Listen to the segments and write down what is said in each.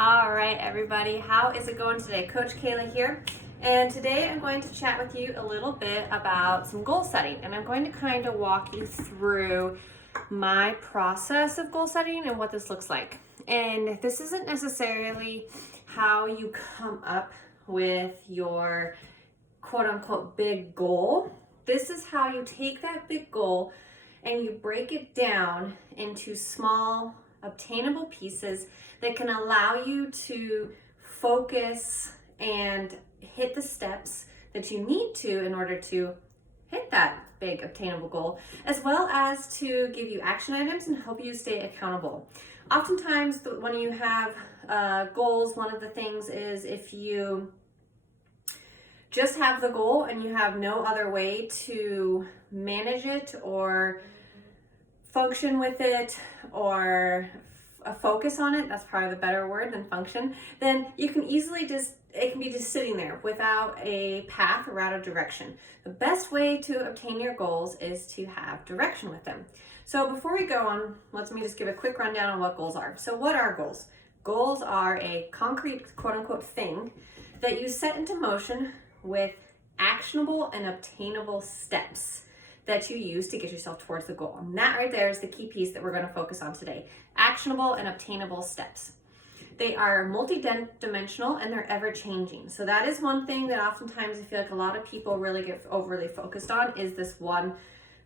All right, everybody, how is it going today? Coach Kayla here, and today I'm going to chat with you a little bit about some goal setting, and I'm going to kind of walk you through my process of goal setting and what this looks like. And this isn't necessarily how you come up with your quote-unquote big goal. This is how you take that big goal and you break it down into small, obtainable pieces that can allow you to focus and hit the steps that you need to in order to hit that big obtainable goal, as well as to give you action items and help you stay accountable. Oftentimes when you have goals, one of the things is if you just have the goal and you have no other way to manage it or function with it or focus on it, that's probably the better word than function, then you can easily it can be just sitting there without a path or out of direction. The best way to obtain your goals is to have direction with them. So before we go on, let me just give a quick rundown on what goals are. So what are goals? Goals are a concrete quote-unquote thing that you set into motion with actionable and obtainable steps that you use to get yourself towards the goal. And that right there is the key piece that we're going to focus on today. Actionable and obtainable steps. They are multi-dimensional and they're ever-changing. So that is one thing that oftentimes I feel like a lot of people really get overly focused on, is this one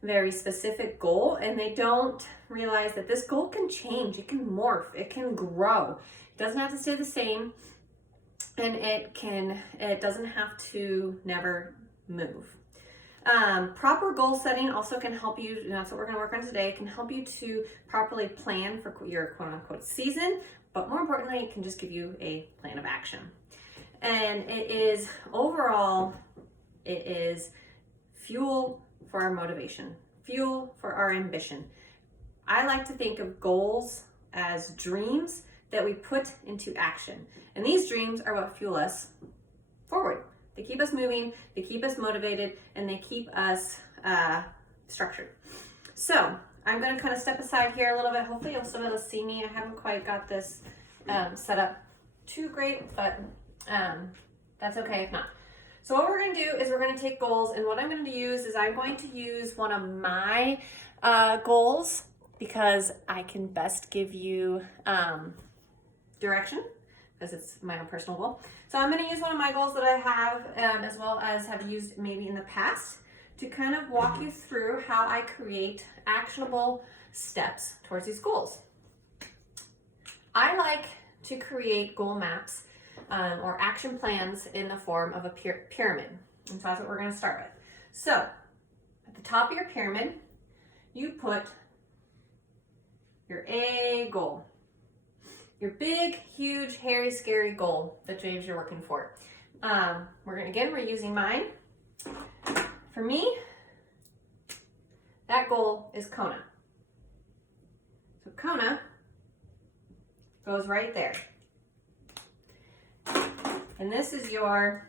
very specific goal, and they don't realize that this goal can change, it can morph, it can grow. It doesn't have to stay the same, and it doesn't have to never move. Proper goal setting also can help you, and that's what we're going to work on today, can help you to properly plan for your quote-unquote season, but more importantly, it can just give you a plan of action. And it is fuel for our motivation, fuel for our ambition. I like to think of goals as dreams that we put into action. And these dreams are what fuel us forward. They keep us moving, they keep us motivated, and they keep us structured. So I'm going to kind of step aside here a little bit. Hopefully you'll still be able to see me. I haven't quite got this set up too great, but that's okay if not. So what we're going to do is we're going to take goals, and what I'm going to use is I'm going to use one of my goals because I can best give you direction, because it's my own personal goal. So I'm going to use one of my goals that I have, as well as have used maybe in the past, to kind of walk you through how I create actionable steps towards these goals. I like to create goal maps or action plans in the form of a pyramid. And so that's what we're going to start with. So at the top of your pyramid, you put your A goal. Your big, huge, hairy, scary goal that you're working for. We're using mine. For me, that goal is Kona. So Kona goes right there. And this is your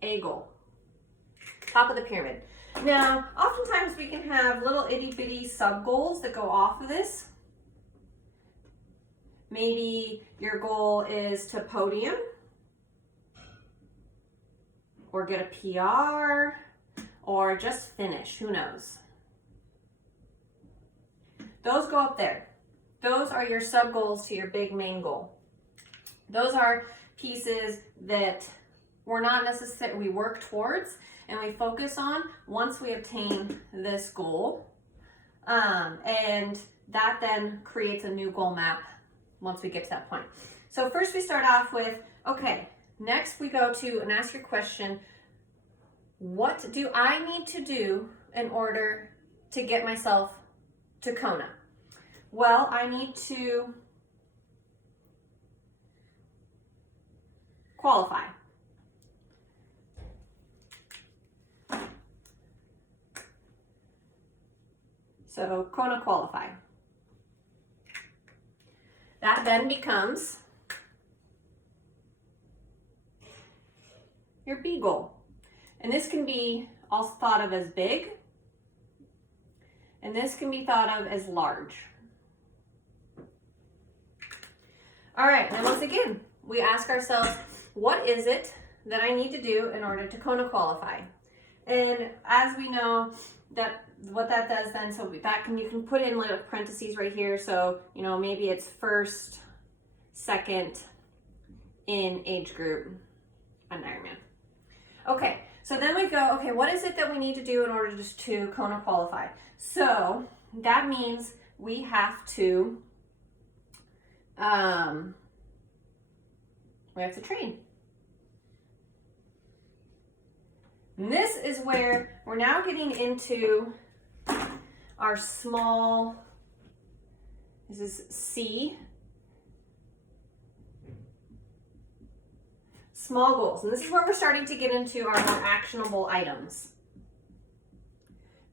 A goal. Top of the pyramid. Now, oftentimes we can have little itty bitty sub goals that go off of this. Maybe your goal is to podium or get a PR or just finish, who knows. Those go up there. Those are your sub goals to your big main goal. Those are pieces that we work towards and we focus on once we obtain this goal. And that then creates a new goal map once we get to that point. So first we start off with, okay, next we go to and ask your question, what do I need to do in order to get myself to Kona? Well, I need to qualify. So Kona qualify. That then becomes your B goal. And this can be also thought of as big, and this can be thought of as large. All right, and once again, we ask ourselves, what is it that I need to do in order to Kona qualify? And as we know, that what that does then, so that you can put in like parentheses right here. So, you know, maybe it's first, second in age group, an Ironman. Okay, so then we go, okay, what is it that we need to do in order just to Kona qualify? So that means we have to train. And this is where we're now getting into our small, this is C, small goals. And this is where we're starting to get into our more actionable items.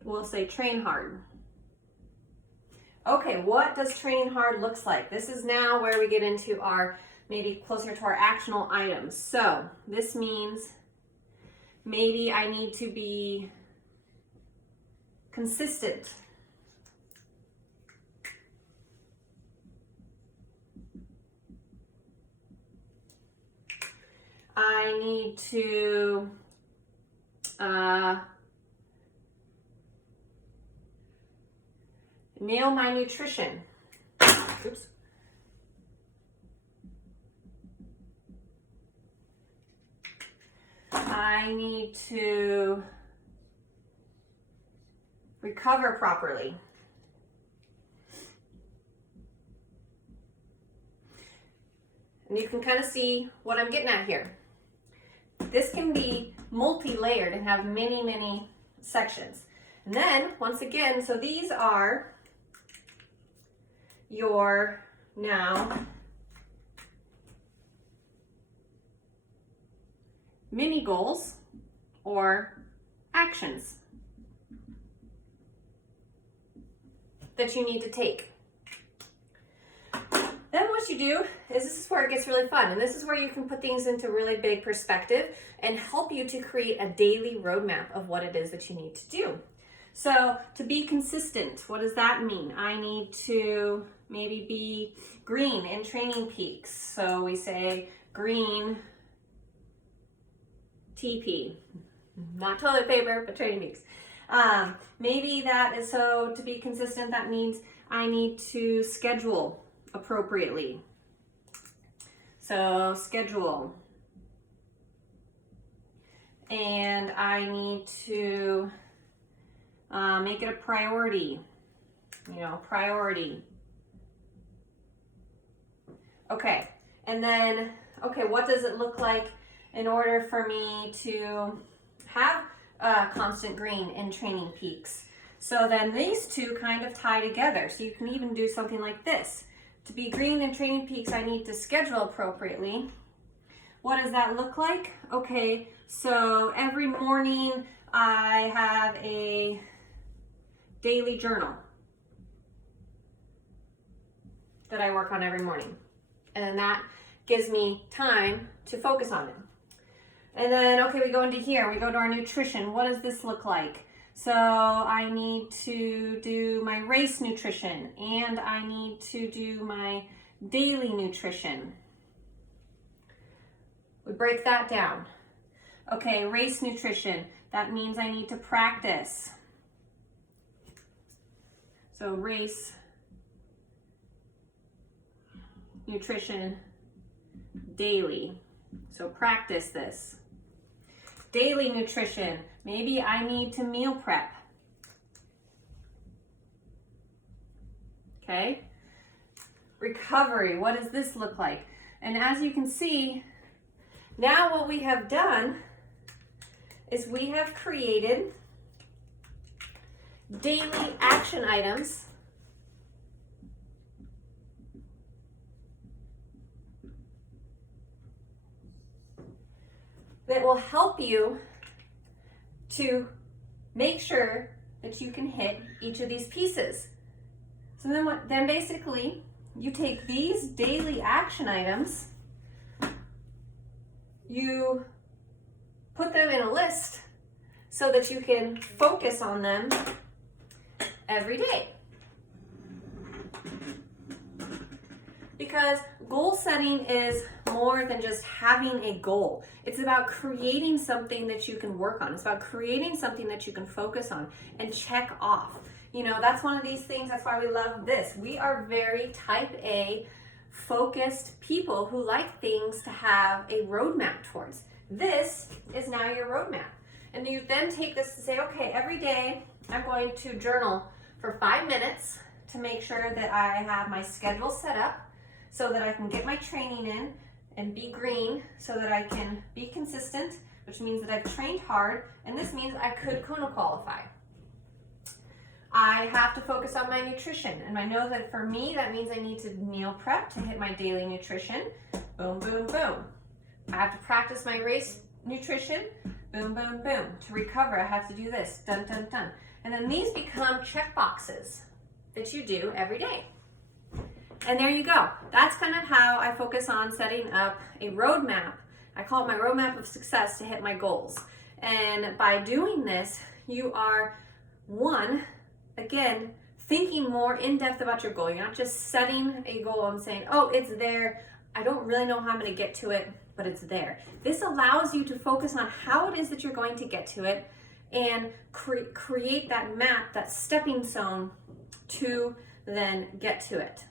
We'll say train hard. Okay, what does training hard looks like? This is now where we get into our, maybe closer to our actionable items. So this means maybe I need to be consistent. I need to nail my nutrition. Oops. I need to recover properly. And you can kind of see what I'm getting at here. This can be multi-layered and have many, many sections. And then, once again, so these are your now mini goals or actions that you need to take. Then what you do is, this is where it gets really fun, and this is where you can put things into really big perspective and help you to create a daily roadmap of what it is that you need to do. So to be consistent, what does that mean? I need to maybe be green in Training Peaks. So we say green TP, not toilet paper, but Training Peaks. Maybe that is, so to be consistent, that means I need to schedule appropriately. So schedule. And I need to make it a priority. You know, priority. Okay, and then, okay, what does it look like in order for me to have constant green in Training Peaks? So then these two kind of tie together. So you can even do something like this. To be green in Training Peaks, I need to schedule appropriately. What does that look like? Okay, so every morning I have a daily journal that I work on every morning. And that gives me time to focus on it. And then, okay, we go into here, we go to our nutrition. What does this look like? So I need to do my race nutrition and I need to do my daily nutrition. We break that down. Okay, race nutrition, that means I need to practice. So race nutrition daily. So practice this. Daily nutrition, maybe I need to meal prep. Okay. Recovery, what does this look like? And as you can see, now what we have done is we have created daily action items that will help you to make sure that you can hit each of these pieces. So then basically you take these daily action items, you put them in a list so that you can focus on them every day. because goal setting is more than just having a goal. It's about creating something that you can work on. It's about creating something that you can focus on and check off. You know, that's one of these things, that's why we love this. We are very type A focused people who like things to have a roadmap towards. This is now your roadmap. And you then take this to say, okay, every day I'm going to journal for 5 minutes to make sure that I have my schedule set up so that I can get my training in and be green so that I can be consistent, which means that I've trained hard, and this means I could Kona qualify. I have to focus on my nutrition, and I know that for me, that means I need to meal prep to hit my daily nutrition. Boom, boom, boom. I have to practice my race nutrition. Boom, boom, boom. To recover, I have to do this. Dun, dun, dun. And then these become check boxes that you do every day. And there you go. That's kind of how I focus on setting up a roadmap. I call it my roadmap of success to hit my goals. And by doing this, you are, one, again, thinking more in depth about your goal. You're not just setting a goal and saying, oh, it's there. I don't really know how I'm going to get to it, but it's there. This allows you to focus on how it is that you're going to get to it and create that map, that stepping stone to then get to it.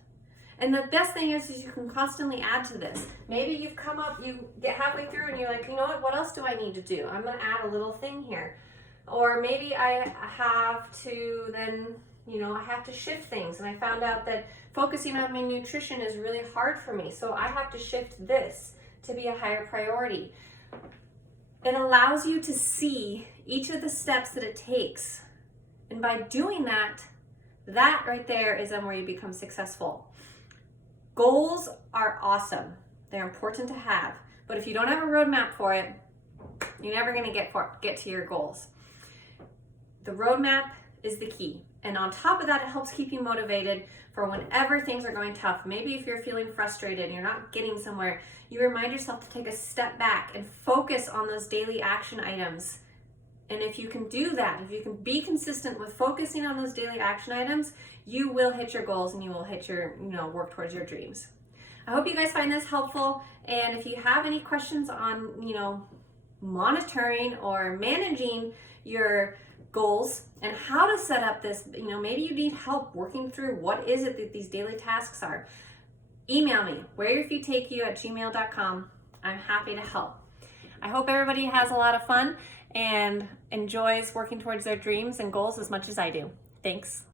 And the best thing is you can constantly add to this. Maybe you've come up, you get halfway through and you're like, you know what else do I need to do? I'm gonna add a little thing here. Or maybe I have to then, I have to shift things. And I found out that focusing on my nutrition is really hard for me. So I have to shift this to be a higher priority. It allows you to see each of the steps that it takes. And by doing that right there is then where you become successful. Goals are awesome. They're important to have. But if you don't have a roadmap for it, you're never going to get to your goals. The roadmap is the key. And on top of that, it helps keep you motivated for whenever things are going tough. Maybe if you're feeling frustrated and you're not getting somewhere, you remind yourself to take a step back and focus on those daily action items. And if you can do that, if you can be consistent with focusing on those daily action items, you will hit your goals and you will hit your, work towards your dreams. I hope you guys find this helpful. And if you have any questions on, monitoring or managing your goals and how to set up this, maybe you need help working through what is it that these daily tasks are, email me, whereyourfeettakeyu@gmail.com. I'm happy to help. I hope everybody has a lot of fun and enjoys working towards their dreams and goals as much as I do. Thanks.